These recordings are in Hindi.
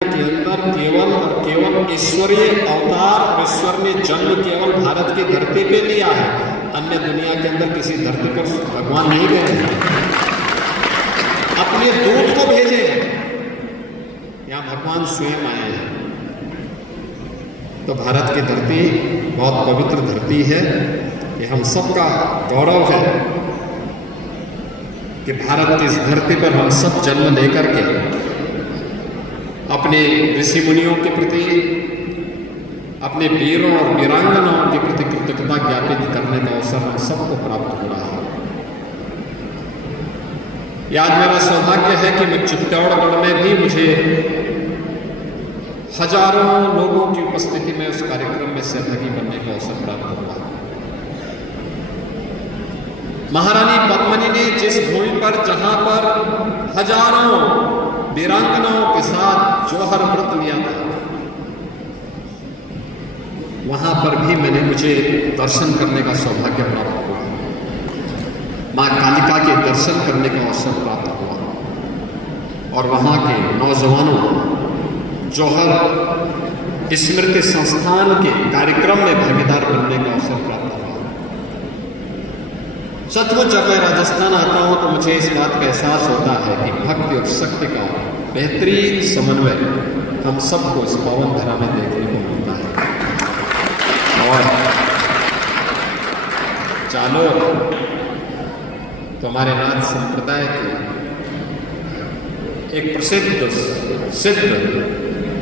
के अंदर केवल और केवल ईश्वरीय अवतार और ईश्वर ने जन्म केवल भारत की धरती पे लिया है। अन्य दुनिया के अंदर किसी धरती पर भगवान नहीं गए हैं, अपने दूत को भेजे हैं, यहाँ भगवान स्वयं आए हैं। तो भारत की धरती बहुत पवित्र धरती है। ये हम सबका गौरव है कि भारत की इस धरती पर हम सब जन्म लेकर के अपने ऋषि मुनियों के प्रति, अपने वीरों और वीरांगनाओं के प्रति कृतज्ञता ज्ञापित करने का अवसर हम सबको प्राप्त हो रहा है। यह आज मेरा सौभाग्य है कि मैं चित्तौड़गढ़ में भी मुझे हजारों लोगों की उपस्थिति में उस कार्यक्रम में सहभागी बनने का अवसर प्राप्त हुआ। महारानी पद्मिनी ने जिस भूमि पर, जहां पर हजारों वीरांगनाओं के साथ जौहर व्रत लिया था, वहां पर भी मुझे दर्शन करने का सौभाग्य प्राप्त हुआ। मां कालिका के दर्शन करने का अवसर प्राप्त हुआ और वहां के नौजवानों जौहर स्मृति संस्थान के कार्यक्रम में भागीदार बनने का अवसर प्राप्त हुआ। सचमुच जब मैं राजस्थान आता हूं तो मुझे इस बात का एहसास होता है कि भक्ति और शक्ति का बेहतरीन समन्वय हम सबको इस पावन धरा में देखने को मिलता है। और जालोर तो हमारे नाथ संप्रदाय के एक प्रसिद्ध सिद्ध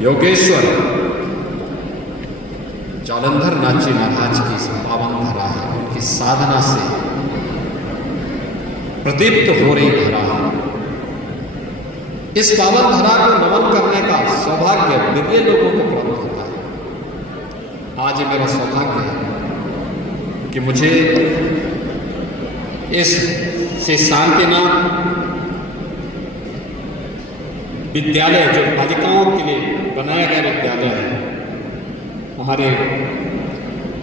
योगेश्वर जालंधर नाथ जी महाराज की इस पावन धरा है। उनकी साधना से प्रदीप्त हो रही धरा है। इस पावन धरा को नमन करने का सौभाग्य विरले लोगों को प्राप्त होता है। आज ये मेरा सौभाग्य है कि मुझे इस से शांतिनाथ विद्यालय, जो बालिकाओं के लिए बनाया गया विद्यालय है, हमारे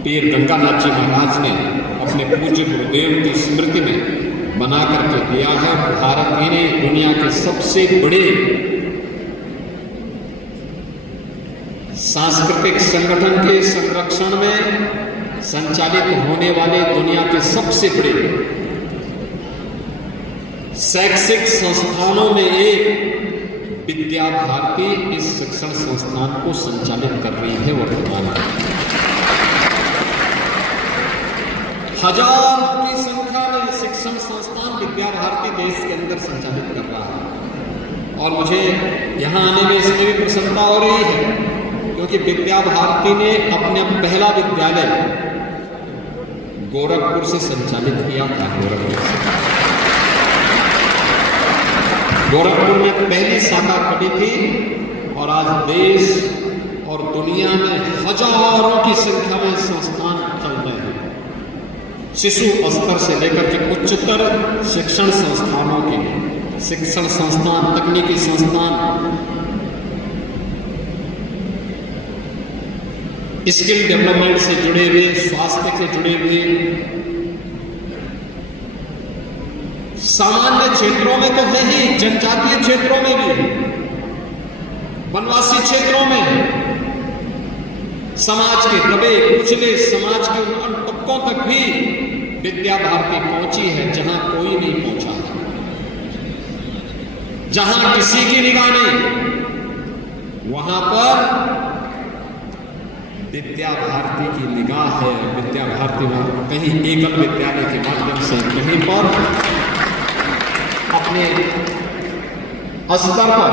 पीर गंगानाथ जी महाराज ने अपने पूज्य गुरुदेव की स्मृति में बना करके दिया है। भारत ही नहीं, दुनिया के सबसे बड़े सांस्कृतिक संगठन के संरक्षण में संचालित होने वाले दुनिया के सबसे बड़े शैक्षिक संस्थानों में एक विद्या भारती इस शिक्षण संस्थान को संचालित कर रही है। वर्तमान में हजारों की संख्या में शिक्षण संस्थान विद्या भारती देश के अंदर संचालित कर रहा है। और मुझे यहाँ आने में इसमें भी प्रसन्नता हो रही है क्योंकि विद्या भारती ने अपना पहला विद्यालय गोरखपुर से संचालित किया था। गोरखपुर में पहली शाखा खुली थी और आज देश और दुनिया में हजारों की संख्या में संस्थान चल रहे हैं। शिशु स्तर से लेकर के उच्चतर शिक्षण संस्थानों के शिक्षण संस्थान, तकनीकी संस्थान, स्किल डेवलपमेंट से जुड़े हुए, स्वास्थ्य से जुड़े हुए, सामान्य क्षेत्रों में तो है ही, जनजातीय क्षेत्रों में भी, वनवासी क्षेत्रों में, समाज के दबे कुचले समाज के उन तबकों तक भी विद्या भारती पहुंची है जहां कोई नहीं पहुंचा, जहां किसी की निगाह नहीं, वहां पर विद्या भारती की निगाह है। विद्या भारती कहीं एकल विद्यालय के माध्यम से, कहीं पर अपने स्तर पर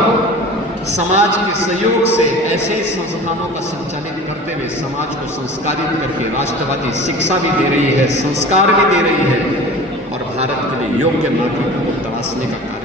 समाज के सहयोग से ऐसे संस्थानों का संचालित करते हुए समाज को संस्कारित करके राष्ट्रवादी शिक्षा भी दे रही है, संस्कार भी दे रही है और भारत के लिए योग्य नागरिकों को तलाशने का कार्य